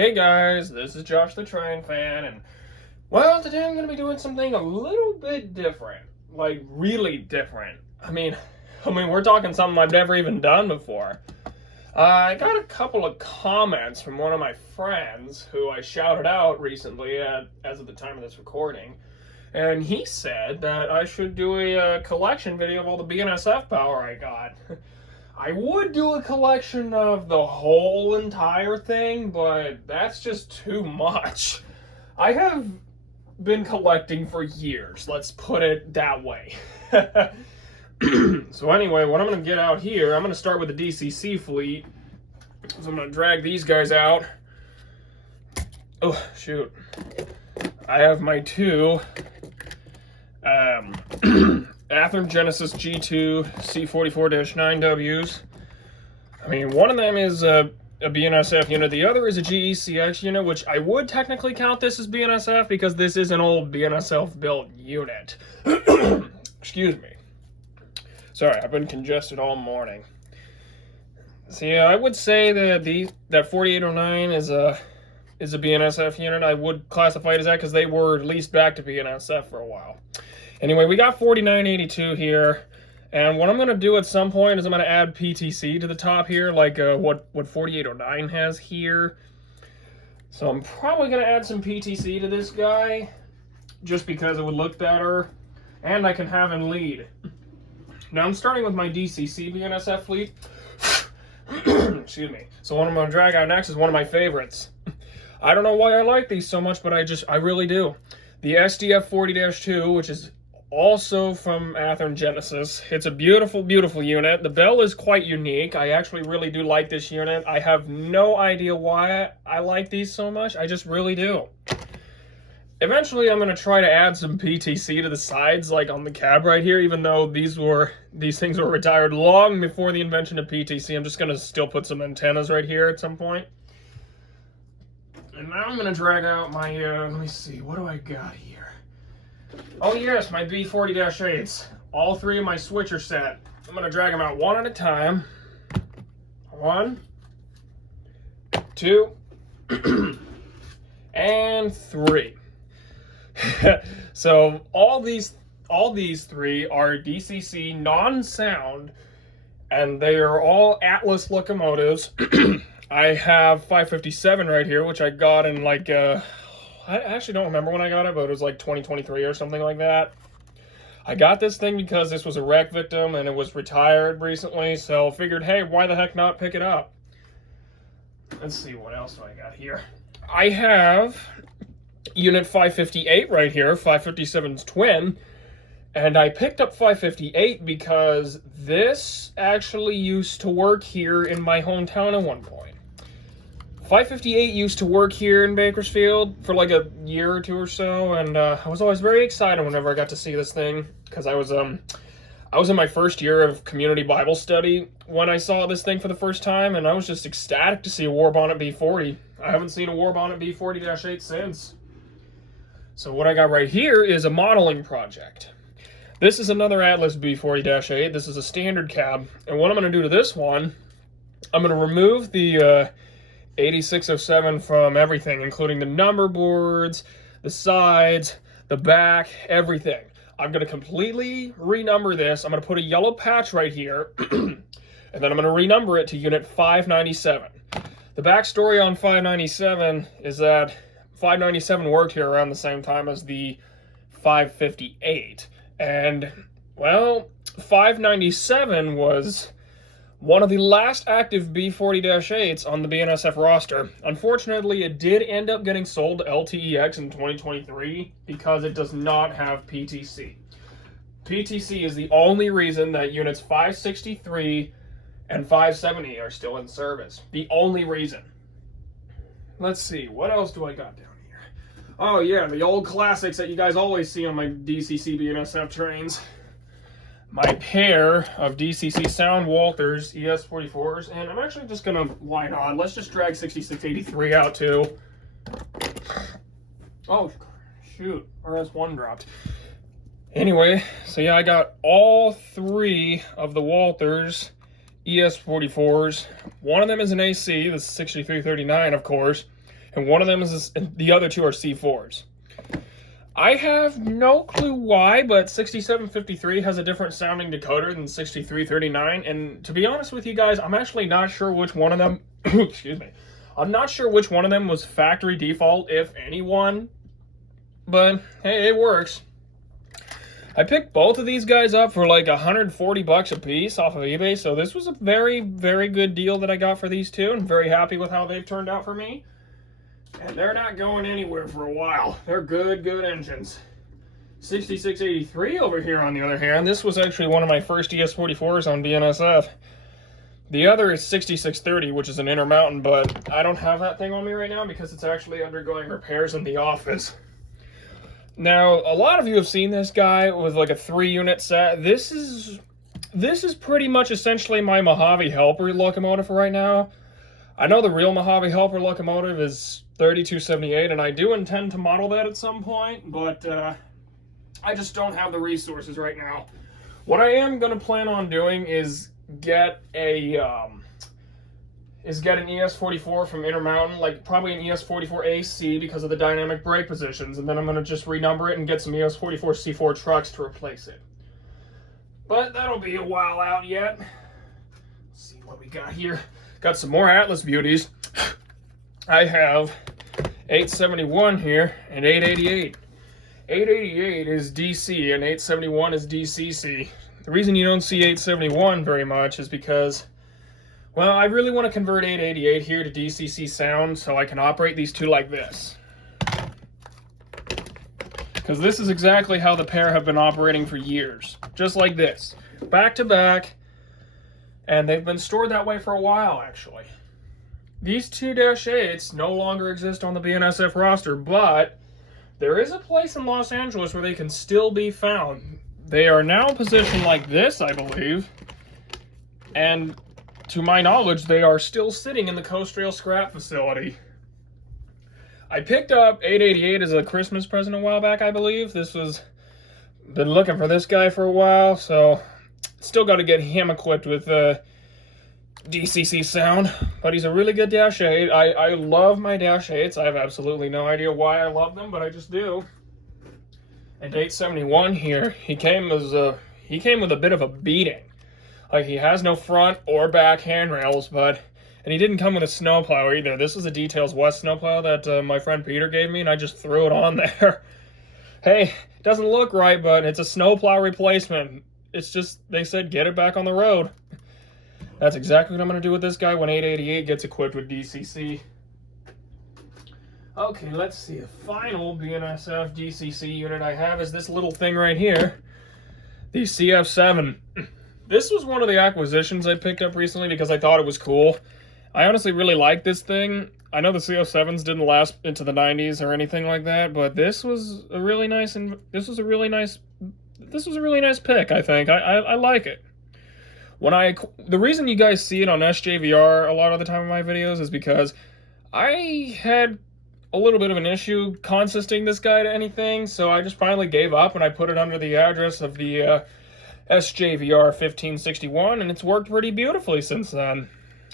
Hey guys, this is Josh the Train Fan, and well, today I'm going to be doing something a little bit different. Like, really different. I mean, we're talking something I've never even done before. I got a couple of comments from one of my friends who I shouted out recently as of the time of this recording, and he said that I should do a collection video of all the BNSF power I got. I would do a collection of the whole entire thing, but that's just too much. I have been collecting for years, let's put it that way. So anyway, what I'm going to get out here, I'm going to start with the DCC fleet. So I'm going to drag these guys out. Oh, shoot. I have my two Athearn Genesis G2 C44-9Ws. I mean, one of them is a BNSF unit. The other is a GECX unit, which I would technically count this as BNSF because this is an old BNSF built unit. Excuse me. Sorry, I've been congested all morning. So yeah, I would say that 4809 is a BNSF unit. I would classify it as that because they were leased back to BNSF for a while. Anyway, we got 4982 here, and what I'm going to do at some point is I'm going to add PTC to the top here, like what 4809 has here. So I'm probably going to add some PTC to this guy, just because it would look better, and I can have him lead. Now I'm starting with my DCC BNSF fleet. Excuse me. So what I'm going to drag out next is one of my favorites. I don't know why I like these so much, but I really do. The SDF 40-2, which is also from Athearn Genesis. It's a beautiful, beautiful unit. The bell is quite unique. I actually really do like this unit. I have no idea why I like these so much. I just really do. Eventually, I'm going to try to add some PTC to the sides, like on the cab right here, even though these things were retired long before the invention of PTC. I'm just going to still put some antennas right here at some point. And now I'm going to drag out my, let me see, what do I got here? Oh yes, my B40-8s. All three of my switcher set. I'm going to drag them out one at a time. 1, 2, and 3. So all these three are DCC non-sound, and they are all Atlas locomotives. I have 557 right here, which I got in like I actually don't remember when I got it, but it was like 2023 or something like that. I got this thing because this was a wreck victim and it was retired recently, so figured, hey, why the heck not pick it up? Let's see, what else do I got here? I have unit 558 right here, 557's twin, and I picked up 558 because this actually used to work here in my hometown at one point. 558 used to work here in Bakersfield for like a year or two or so, and I was always very excited whenever I got to see this thing, because I was in my first year of community Bible study when I saw this thing for the first time, and I was just ecstatic to see a War Bonnet B40. I haven't seen a War Bonnet B40-8 since. So what I got right here is a modeling project. This is another Atlas B40-8. This is a standard cab, and what I'm going to do to this one, I'm going to remove the 8607 from everything, including the number boards, the sides, the back, everything. I'm going to completely renumber this. I'm going to put a yellow patch right here, and then I'm going to renumber it to unit 597. The backstory on 597 is that 597 worked here around the same time as the 558. And, well, 597 was one of the last active B40-8s on the BNSF roster. Unfortunately, it did end up getting sold to LTEX in 2023 because it does not have PTC. PTC is the only reason that units 563 and 570 are still in service. The only reason. Let's see, what else do I got down here? Oh yeah, the old classics that you guys always see on my DCC BNSF trains. My pair of DCC Sound Walthers ES44s, and I'm actually just gonna, why not? Let's just drag 6683 out too. Oh, shoot, RS1 dropped. Anyway, so yeah, I got all three of the Walthers ES44s. One of them is an AC, the 6339, of course. and one of them is, and the other two are C4s. I have no clue why, but 6753 has a different sounding decoder than 6339, and to be honest with you guys, I'm actually not sure which one of them, excuse me, I'm not sure which one of them was factory default, if any one, but hey, it works. I picked both of these guys up for like 140 bucks a piece off of eBay, so this was a very, very good deal that I got for these two. I'm very happy with how they've turned out for me. And they're not going anywhere for a while. They're good engines. 6683 over here, on the other hand, this was actually one of my first ES44s on BNSF. The other is 6630, which is an Intermountain, but I don't have that thing on me right now because it's actually undergoing repairs in the office. Now, a lot of you have seen this guy with like a 3-unit set. This is pretty much essentially my Mojave Helper locomotive for right now. I know the real Mojave Helper locomotive is 3278, and I do intend to model that at some point, but I just don't have the resources right now. What I am going to plan on doing is get an ES44 from Intermountain, like probably an ES44 AC because of the dynamic brake positions, and then I'm going to just renumber it and get some ES44 C4 trucks to replace it. But that'll be a while out yet. Let's see what we got here. Got some more Atlas beauties. I have 871 here and 888. 888 is DC and 871 is DCC. The reason you don't see 871 very much is because, well, I really want to convert 888 here to DCC sound so I can operate these two like this. Because this is exactly how the pair have been operating for years. Just like this. Back to back. And they've been stored that way for a while, actually. These two Dash 8s no longer exist on the BNSF roster, but there is a place in Los Angeles where they can still be found. They are now positioned like this, I believe. And to my knowledge, they are still sitting in the Coast Rail scrap facility. I picked up 888 as a Christmas present a while back, I believe. Been looking for this guy for a while, so still got to get him equipped with DCC sound, but he's a really good Dash 8. I love my Dash 8s. I have absolutely no idea why I love them, but I just do. And 871 here, he came with a bit of a beating. Like, he has no front or back handrails, and he didn't come with a snowplow either. This is a Details West snowplow that my friend Peter gave me, and I just threw it on there. Hey, it doesn't look right, but it's a snowplow replacement. It's just, they said, get it back on the road. That's exactly what I'm going to do with this guy when 888 gets equipped with DCC. Okay, let's see. The final BNSF DCC unit I have is this little thing right here. The CF7. This was one of the acquisitions I picked up recently because I thought it was cool. I honestly really like this thing. I know the CF7s didn't last into the 90s or anything like that, but this was a really nice pick, I think. I like it. The reason you guys see it on SJVR a lot of the time in my videos is because I had a little bit of an issue consisting this guy to anything, so I just finally gave up and I put it under the address of the SJVR 1561, and it's worked pretty beautifully since then.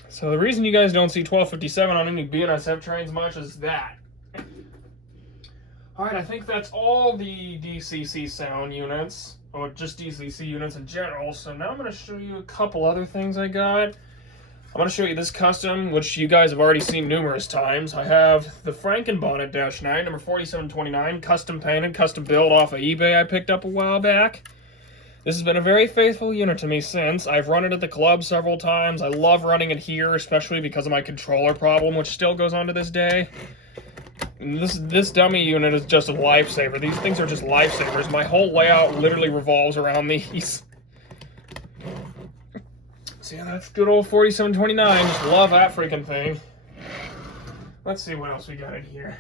So the reason you guys don't see 1257 on any BNSF trains much is that. Alright, I think that's all the DCC sound units, or just DCC units in general, so now I'm going to show you a couple other things I got. I'm going to show you this custom, which you guys have already seen numerous times. I have the Frankenbonnet Dash 9, number 4729, custom painted, custom built off of eBay I picked up a while back. This has been a very faithful unit to me since. I've run it at the club several times. I love running it here, especially because of my controller problem, which still goes on to this day. And this dummy unit is just a lifesaver. These things are just lifesavers. My whole layout literally revolves around these. So yeah, that's good old 4729. Just love that freaking thing. Let's see what else we got in here.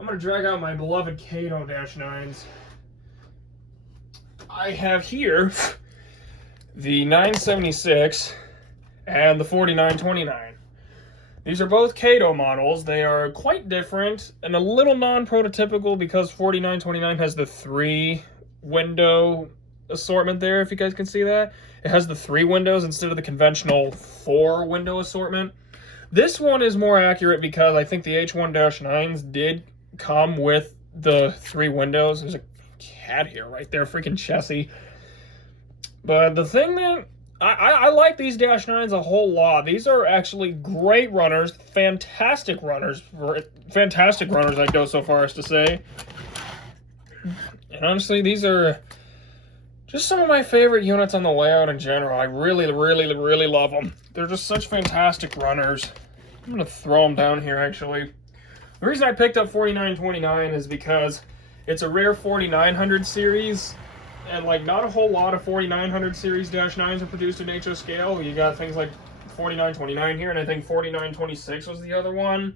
I'm going to drag out my beloved HO Dash 9s. I have here the 976 and the 4929. These are both Kato models. They are quite different and a little non-prototypical because 4929 has the 3-window assortment there, if you guys can see that. It has the 3 windows instead of the conventional 4-window assortment. This one is more accurate because I think the H1-9s did come with the 3 windows. There's a cat here right there, freaking Chessie. But the thing that I like these Dash 9s a whole lot. These are actually great runners, fantastic runners, I'd go so far as to say. And honestly, these are just some of my favorite units on the layout in general. I really, really, really love them. They're just such fantastic runners. I'm going to throw them down here, actually. The reason I picked up 4929 is because it's a rare 4900 series, and like not a whole lot of 4900 series Dash 9s are produced in HO scale. You got things like 4929 here, and I think 4926 was the other one.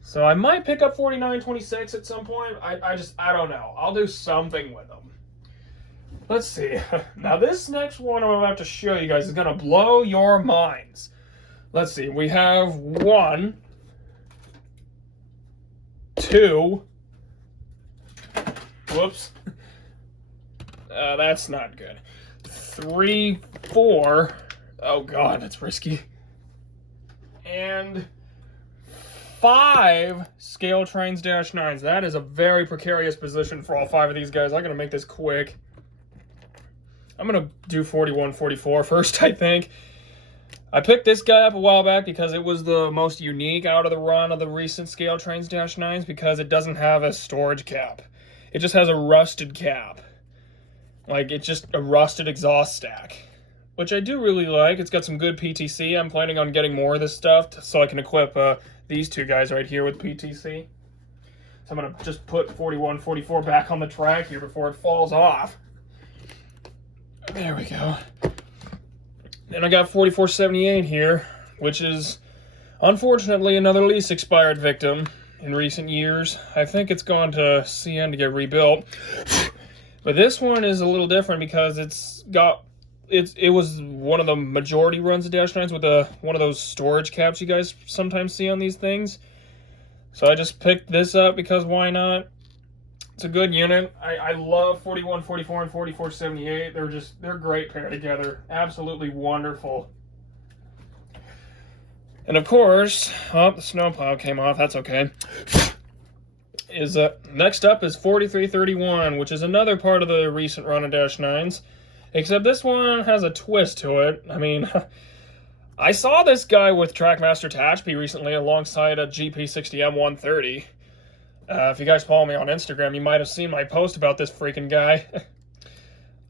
So I might pick up 4926 at some point. I don't know. I'll do something with them. Let's see. Now this next one I'm about to show you guys is gonna blow your minds. Let's see. We have 1, 2. Whoops. That's not good. 3, 4. Oh god, that's risky. And 5 ScaleTrains Dash 9s. That is a very precarious position for all 5 of these guys. I'm gonna make this quick. I'm gonna do 4144 first, I think. I picked this guy up a while back because it was the most unique out of the run of the recent ScaleTrains Dash 9s because it doesn't have a storage cap. It just has a rusted cap. Like, it's just a rusted exhaust stack, which I do really like. It's got some good PTC. I'm planning on getting more of this stuff so I can equip these 2 guys right here with PTC. So I'm gonna just put 4144 back on the track here before it falls off. There we go. And I got 4478 here, which is unfortunately another lease expired victim in recent years. I think it's gone to CN to get rebuilt. But this one is a little different because it was one of the majority runs of Dash 9s with one of those storage caps you guys sometimes see on these things. So I just picked this up because why not? It's a good unit. I love 4144 and 4478. They're great paired together. Absolutely wonderful. And of course, oh, the snowplow came off. That's okay. Next up is 4331, which is another part of the recent run of Dash 9s. Except this one has a twist to it. I mean, I saw this guy with Trackmaster Tachby recently alongside a GP60M 130. If you guys follow me on Instagram, you might have seen my post about this freaking guy.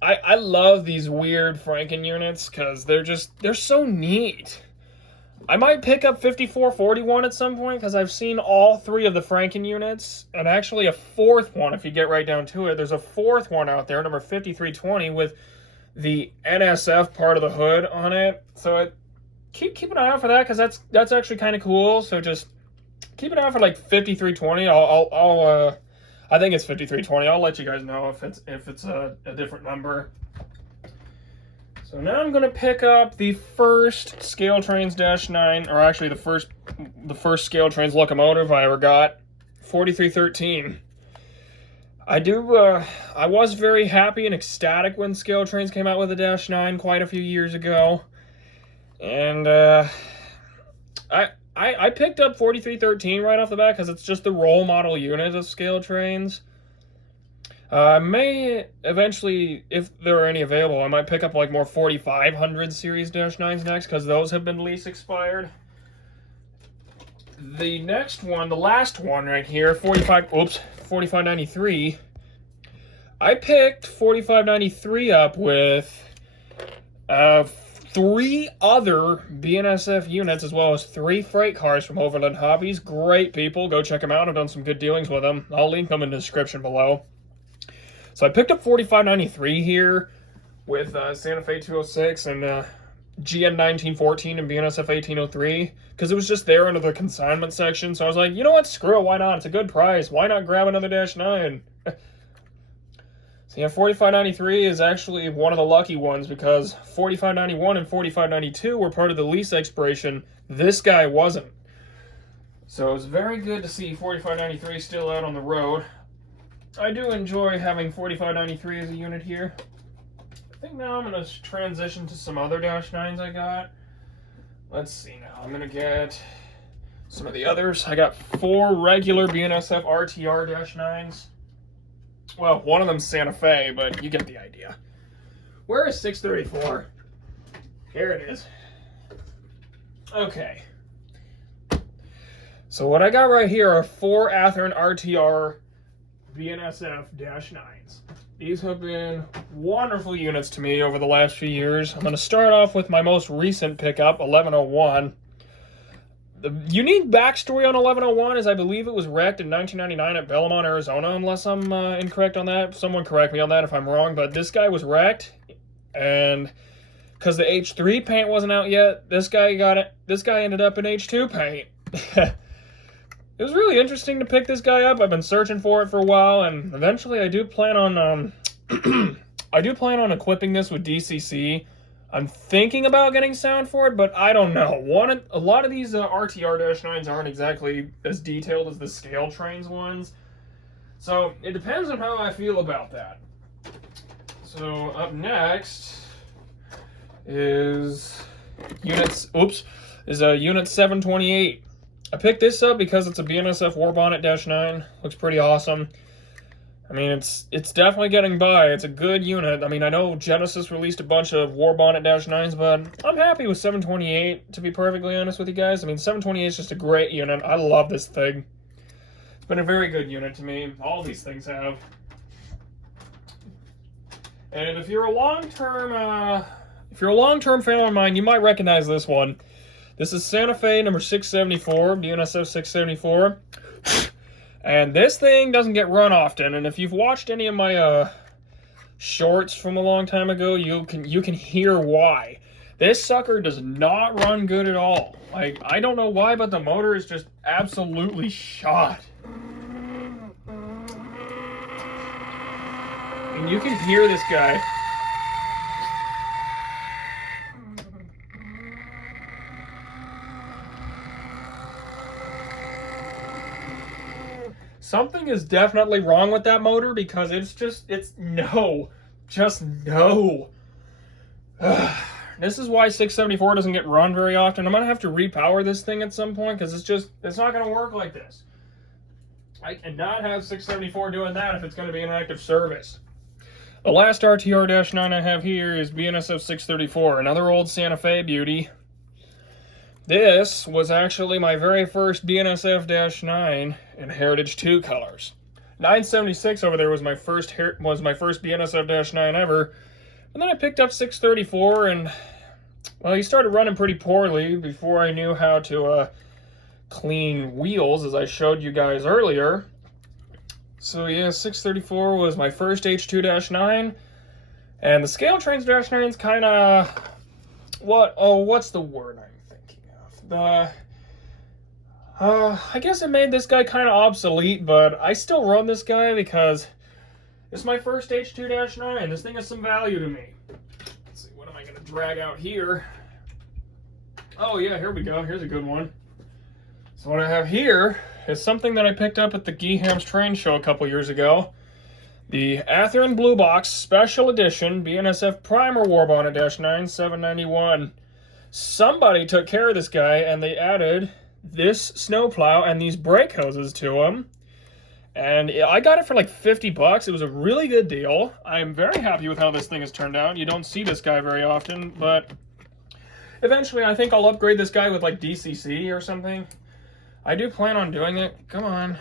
I love these weird Franken units because they're so neat. I might pick up 5441 at some point because I've seen all 3 of the Franken units, and actually a 4th one if you get right down to it. There's a 4th one out there, number 5320, with the NSF part of the hood on it. So keep an eye out for that because that's actually kind of cool. So just keep an eye out for like 5320. I think it's 5320. I'll let you guys know if it's a different number. So now I'm gonna pick up the first ScaleTrains Dash 9, or actually the first ScaleTrains locomotive I ever got, 4313. I was very happy and ecstatic when ScaleTrains came out with a Dash 9 quite a few years ago, and I picked up 4313 right off the bat because it's just the role model unit of ScaleTrains. I may eventually, if there are any available, I might pick up like more 4500 series Dash 9s next because those have been lease expired. The next one, the last one right here, 4593. I picked 4593 up with 3 other BNSF units as well as 3 freight cars from Overland Hobbies. Great people. Go check them out. I've done some good dealings with them. I'll link them in the description below. So I picked up 4593 here with Santa Fe 206 and GN 1914 and BNSF 1803 because it was just there under the consignment section. So I was like, you know what? Screw it. Why not? It's a good price. Why not grab another Dash 9? So yeah, 4593 is actually one of the lucky ones because 4591 and 4592 were part of the lease expiration. This guy wasn't. So it was very good to see 4593 still out on the road. I do enjoy having 4593 as a unit here. I think now I'm going to transition to some other Dash 9s I got. Let's see now. I'm gonna get some of the others. I got 4 regular BNSF RTR Dash 9s. Well, one of them's Santa Fe, but you get the idea. Where is 634? Here it is. Okay. So what I got right here are 4 Athearn RTR BNSF Dash 9s. These have been wonderful units to me over the last few years. I'm going to start off with my most recent pickup, 1101. The unique backstory on 1101 is I believe it was wrecked in 1999 at Belmont, Arizona, unless I'm incorrect on that. Someone correct me on that if I'm wrong, but this guy was wrecked, and because the H3 paint wasn't out yet, this guy ended up in H2 paint. It was really interesting to pick this guy up. I've been searching for it for a while, and eventually I do plan on equipping this with DCC. I'm thinking about getting sound for it, but I don't know. A lot of these RTR-9s aren't exactly as detailed as the ScaleTrains ones, so it depends on how I feel about that. So up next is Unit 728. I picked this up because it's a BNSF Warbonnet-9. Looks pretty awesome. I mean, it's definitely getting by. It's a good unit. I mean, I know Genesis released a bunch of Warbonnet-9s, but I'm happy with 728, to be perfectly honest with you guys. I mean, 728 is just a great unit. I love this thing. It's been a very good unit to me. All these things have. And if you're a long-term fan of mine, you might recognize this one. This is Santa Fe number 674, BNSF 674. And this thing doesn't get run often, and if you've watched any of my shorts from a long time ago, you can hear why. This sucker does not run good at all. Like, I don't know why, but the motor is just absolutely shot. And you can hear this guy. Something is definitely wrong with that motor because it's no. This is why 674 doesn't get run very often. I'm going to have to repower this thing at some point because it's not going to work like this. I cannot have 674 doing that if it's going to be in active service. The last RTR-9 I have here is BNSF 634, another old Santa Fe beauty. This was actually my very first BNSF-9 in Heritage 2 colors. 976 over there was my first BNSF-9 ever. And then I picked up 634 and, well, he started running pretty poorly before I knew how to clean wheels, as I showed you guys earlier. So yeah, 634 was my first H2-9. And the ScaleTrains-9's kind of, what's the word I'm thinking of? I guess it made this guy kind of obsolete, but I still run this guy because it's my first H2-9. This thing has some value to me. Let's see, what am I going to drag out here? Oh yeah, here we go. Here's a good one. So what I have here is something that I picked up at the Geeham's Train Show a couple years ago. The Athearn Blue Box Special Edition BNSF Primer Warbonnet-9 791. Somebody took care of this guy and they added this snowplow and these brake hoses to him. And I got it for like 50 bucks. It was a really good deal. I'm very happy with how this thing has turned out. You don't see this guy very often, but eventually I think I'll upgrade this guy with like DCC or something. I do plan on doing it. Come on.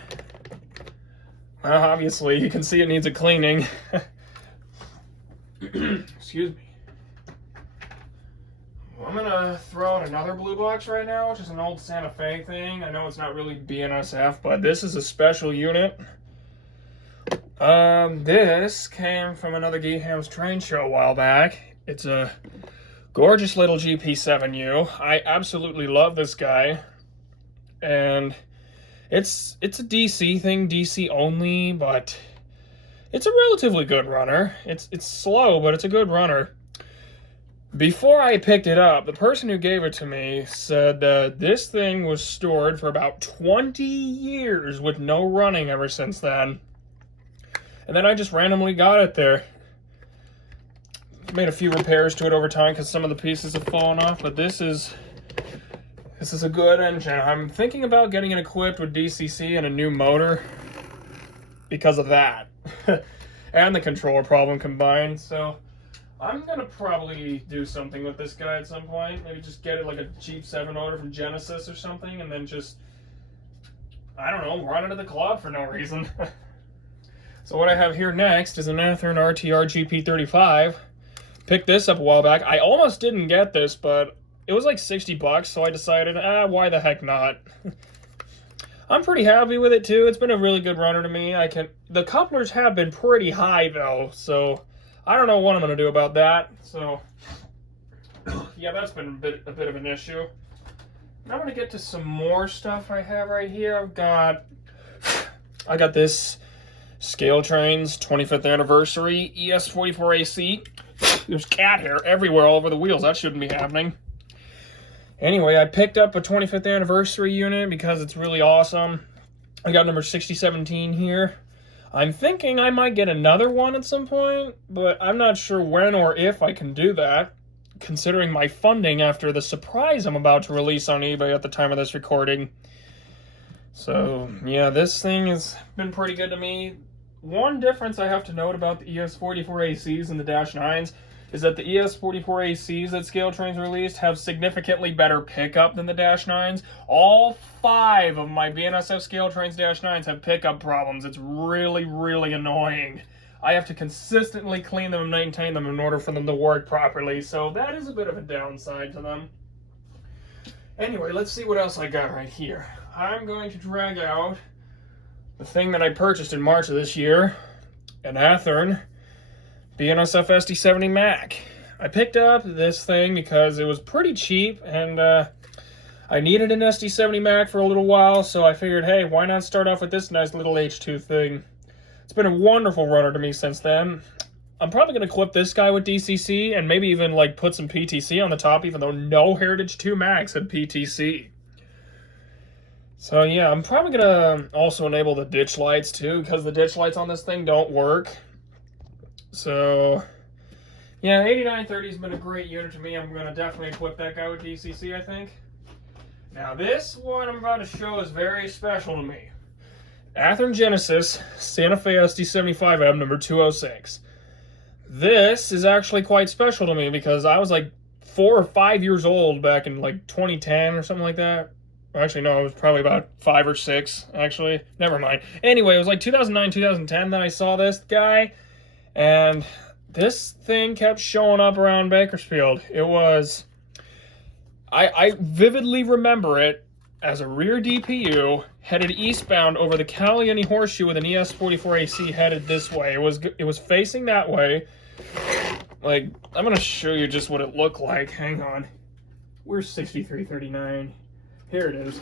Obviously, you can see it needs a cleaning. Excuse me. I'm gonna throw out another blue box right now, which is an old Santa Fe thing. I know it's not really BNSF, but this is a special unit. This came from another Geeham's Train Show a while back. It's a gorgeous little GP7U. I absolutely love this guy. And it's a DC thing, DC only, but it's a relatively good runner. It's slow, but it's a good runner. Before I picked it up, the person who gave it to me said that this thing was stored for about 20 years with no running ever since then. And then I just randomly got it there. Made a few repairs to it over time because some of the pieces have fallen off, but this is This is a good engine. I'm thinking about getting it equipped with DCC and a new motor because of that. And the controller problem combined. So I'm going to probably do something with this guy at some point. Maybe just get it like a cheap 7-motor from Genesis or something, and then just, I don't know, run it to the club for no reason. So what I have here next is an Athearn RTR GP35. Picked this up a while back. I almost didn't get this, but it was like 60 bucks, so I decided, why the heck not? I'm pretty happy with it too. It's been a really good runner to me. The couplers have been pretty high though, so I don't know what I'm gonna do about that. So yeah, that's been a bit of an issue. Now I'm gonna get to some more stuff I have right here. I got this ScaleTrains 25th anniversary ES44AC. There's cat hair everywhere all over the wheels. That shouldn't be happening. Anyway, I picked up a 25th anniversary unit because it's really awesome. I got number 6017 here. I'm thinking I might get another one at some point, but I'm not sure when or if I can do that, considering my funding after the surprise I'm about to release on eBay at the time of this recording. So, yeah, this thing has been pretty good to me. One difference I have to note about the ES44ACs and the Dash 9s is that the ES44ACs that ScaleTrains released have significantly better pickup than the Dash 9s. All 5 of my BNSF ScaleTrains Dash 9s have pickup problems. It's really, really annoying. I have to consistently clean them and maintain them in order for them to work properly, so that is a bit of a downside to them. Anyway, let's see what else I got right here. I'm going to drag out the thing that I purchased in March of this year, an Athearn BNSF SD70 Mac. I picked up this thing because it was pretty cheap, and I needed an SD70 Mac for a little while, so I figured, hey, why not start off with this nice little H2 thing? It's been a wonderful runner to me since then. I'm probably going to clip this guy with DCC, and maybe even like put some PTC on the top, even though no Heritage 2 Macs had PTC. So yeah, I'm probably going to also enable the ditch lights too, because the ditch lights on this thing don't work. So yeah, 8930 has been a great unit to me. I'm going to definitely equip that guy with DCC, I think. Now this one I'm about to show is very special to me. Athearn Genesis Santa Fe SD75 M number 206. This is actually quite special to me because I was like 4 or 5 years old back in like 2010 or something like that. Actually, no, it was probably about 5 or 6, actually. Never mind. Anyway, it was like 2009, 2010 that I saw this guy, and this thing kept showing up around Bakersfield. It was... I vividly remember it as a rear DPU headed eastbound over the Caliente Horseshoe with an ES44AC headed this way. It was facing that way. Like, I'm going to show you just what it looked like. Hang on. Where's 6339? Here it is.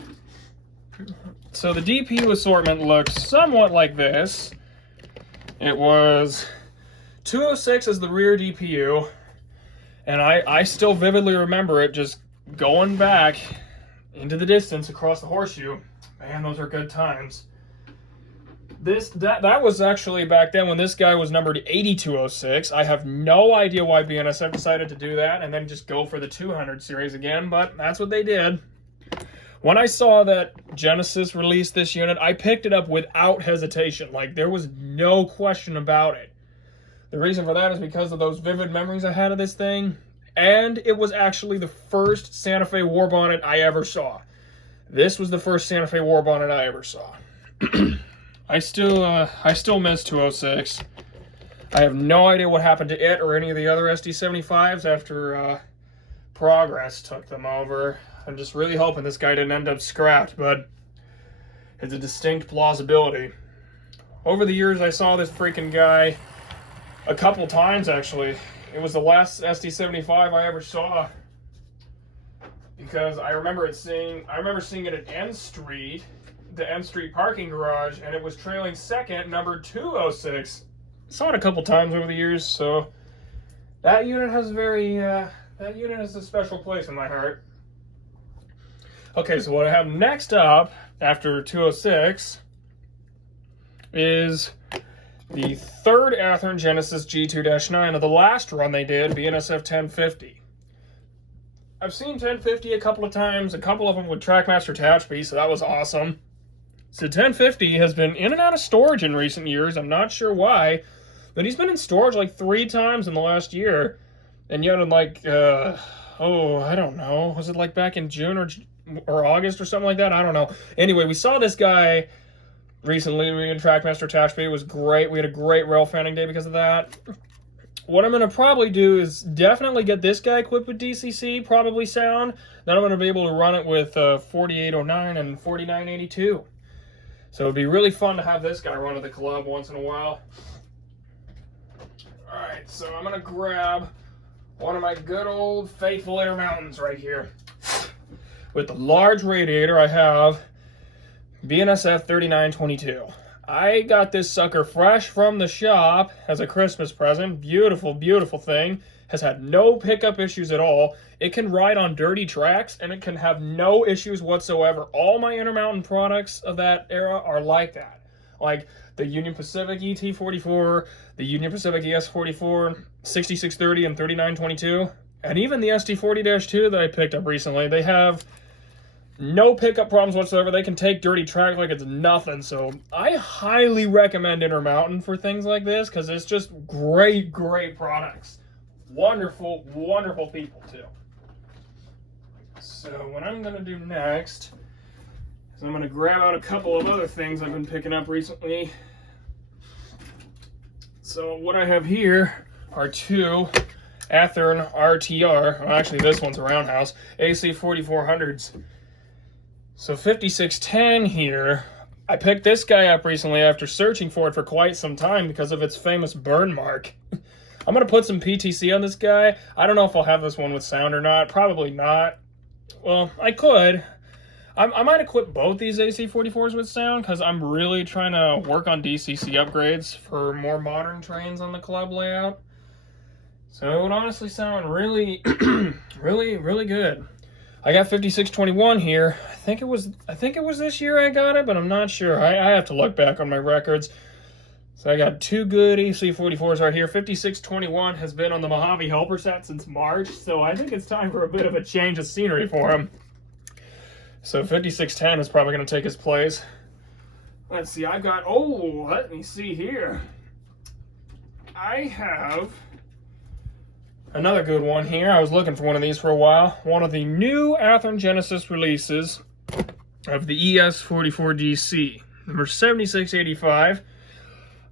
So the DPU assortment looked somewhat like this. It was 206 as the rear DPU, and I still vividly remember it just going back into the distance across the horseshoe. Man, those are good times. That was actually back then when this guy was numbered 8206. I have no idea why BNSF decided to do that and then just go for the 200 series again, but that's what they did. When I saw that Genesis released this unit, I picked it up without hesitation. Like, there was no question about it. The reason for that is because of those vivid memories I had of this thing, and it was actually the first Santa Fe war bonnet I ever saw. This was the first Santa Fe war bonnet I ever saw. I still miss 206. I have no idea what happened to it or any of the other SD75s after Progress took them over. I'm just really hoping this guy didn't end up scrapped, but it's a distinct plausibility. Over the years, I saw this freaking guy a couple times, actually. It was the last SD75 I ever saw, because I remember seeing it at N Street, the N Street parking garage, and it was trailing second, number 206. Saw it a couple times over the years, so that unit has a special place in my heart. Okay, so what I have next up after 206 is the third Athearn Genesis G2-9 of the last run they did, BNSF 1050. I've seen 1050 a couple of times, a couple of them with Trackmaster Attachment, so that was awesome. So 1050 has been in and out of storage in recent years. I'm not sure why, but he's been in storage like 3 times in the last year. And yet in like, I don't know. Was it like back in June or August or something like that? I don't know. Anyway, we saw this guy recently in Trackmaster Attachment. It was great. We had a great rail fanning day because of that. What I'm going to probably do is definitely get this guy equipped with DCC, probably sound. Then I'm going to be able to run it with 4809 and 4982. So it'd be really fun to have this guy run at the club once in a while. Alright, so I'm going to grab one of my good old faithful Intermountains right here. With the large radiator, I have BNSF 3922. I got this sucker fresh from the shop as a Christmas present. Beautiful, beautiful thing. Has had no pickup issues at all. It can ride on dirty tracks, and it can have no issues whatsoever. All my Intermountain products of that era are like that. Like the Union Pacific ET44, the Union Pacific ES44, 6630, and 3922, and even the ST40-2 that I picked up recently. They have no pickup problems whatsoever. They can take dirty track like it's nothing. So I highly recommend Intermountain for things like this because it's just great, great products. Wonderful, wonderful people too. So what I'm going to do next is I'm going to grab out a couple of other things I've been picking up recently. So what I have here are 2 Athearn RTR, well, actually this one's a roundhouse, AC 4400s. So 5610 here, I picked this guy up recently after searching for it for quite some time because of its famous burn mark. I'm going to put some PTC on this guy. I don't know if I'll have this one with sound or not. Probably not. Well, I could. I might equip both these AC44s with sound because I'm really trying to work on DCC upgrades for more modern trains on the club layout. So it would honestly sound really, really good. I got 5621 here. I think it was this year I got it, but I'm not sure. I have to look back on my records. So I got 2 good AC44s right here. 5621 has been on the Mojave helper set since March, so I think it's time for a bit of a change of scenery for him. So 5610 is probably going to take his place. Let's see, I've got, let me see here. I have another good one here. I was looking for one of these for a while. One of the new Athearn Genesis releases of the ES44DC, number 7685.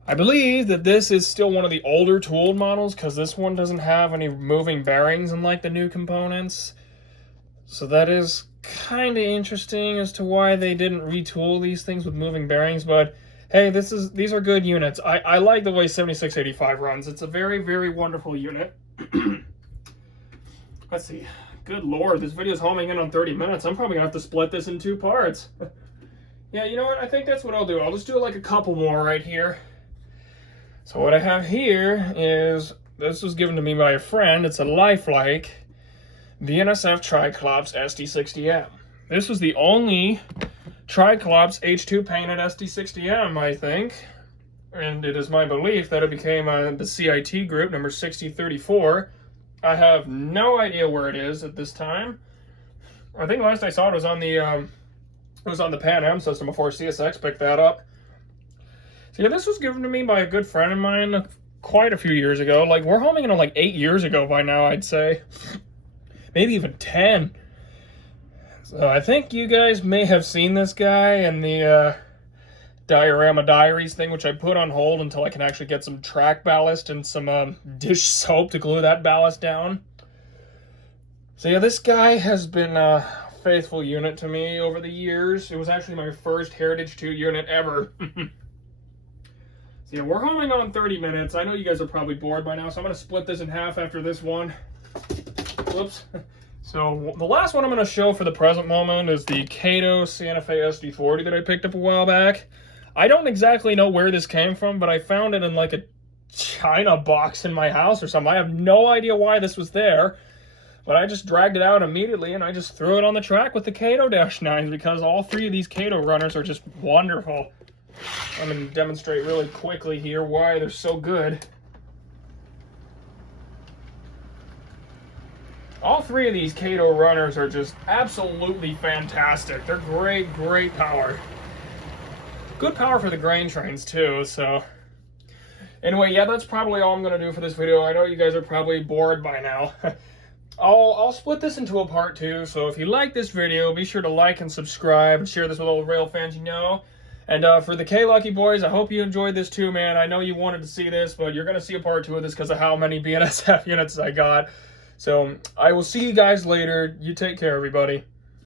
I believe that this is still one of the older tooled models because this one doesn't have any moving bearings unlike the new components. So that is kind of interesting as to why they didn't retool these things with moving bearings, but hey, these are good units. I like the way 7685 runs. It's a very, very wonderful unit. Let's see. Good lord, this video is homing in on 30 minutes. I'm probably gonna have to split this in 2 parts. Yeah, you know what? I think that's what I'll do. I'll just do like a couple more right here. So what I have here is, this was given to me by a friend. It's a lifelike BNSF Triclops SD60M. This was the only Triclops H2 painted SD60M, I think. And it is my belief that it became the CIT group, number 6034. I have no idea where it is at this time. I think last I saw it was on the Pan Am system before CSX picked that up. So yeah, this was given to me by a good friend of mine quite a few years ago. Like, we're homing in on like 8 years ago by now, I'd say. Maybe even 10. So I think you guys may have seen this guy in the Diorama Diaries thing, which I put on hold until I can actually get some track ballast and some dish soap to glue that ballast down. So yeah, this guy has been a faithful unit to me over the years. It was actually my first Heritage 2 unit ever. So yeah, we're homing on 30 minutes. I know you guys are probably bored by now, so I'm going to split this in half after this one. Whoops. So the last one I'm going to show for the present moment is the Kato Santa Fe SD40 that I picked up a while back. I don't exactly know where this came from, but I found it in like a China box in my house or something. I have no idea why this was there, but I just dragged it out immediately and I just threw it on the track with the Kato Dash 9s because all 3 of these Kato runners are just wonderful. I'm going to demonstrate really quickly here why they're so good. All three of these Kato runners are just absolutely fantastic. They're great power. Good power for the grain trains too, so. Anyway, yeah, that's probably all I'm going to do for this video. I know you guys are probably bored by now. I'll split this into a part 2, so if you like this video, be sure to like and subscribe and share this with all the rail fans you know. And for the K-Lucky boys, I hope you enjoyed this too, man. I know you wanted to see this, but you're going to see a part 2 of this because of how many BNSF units I got. So I will see you guys later. You take care, everybody.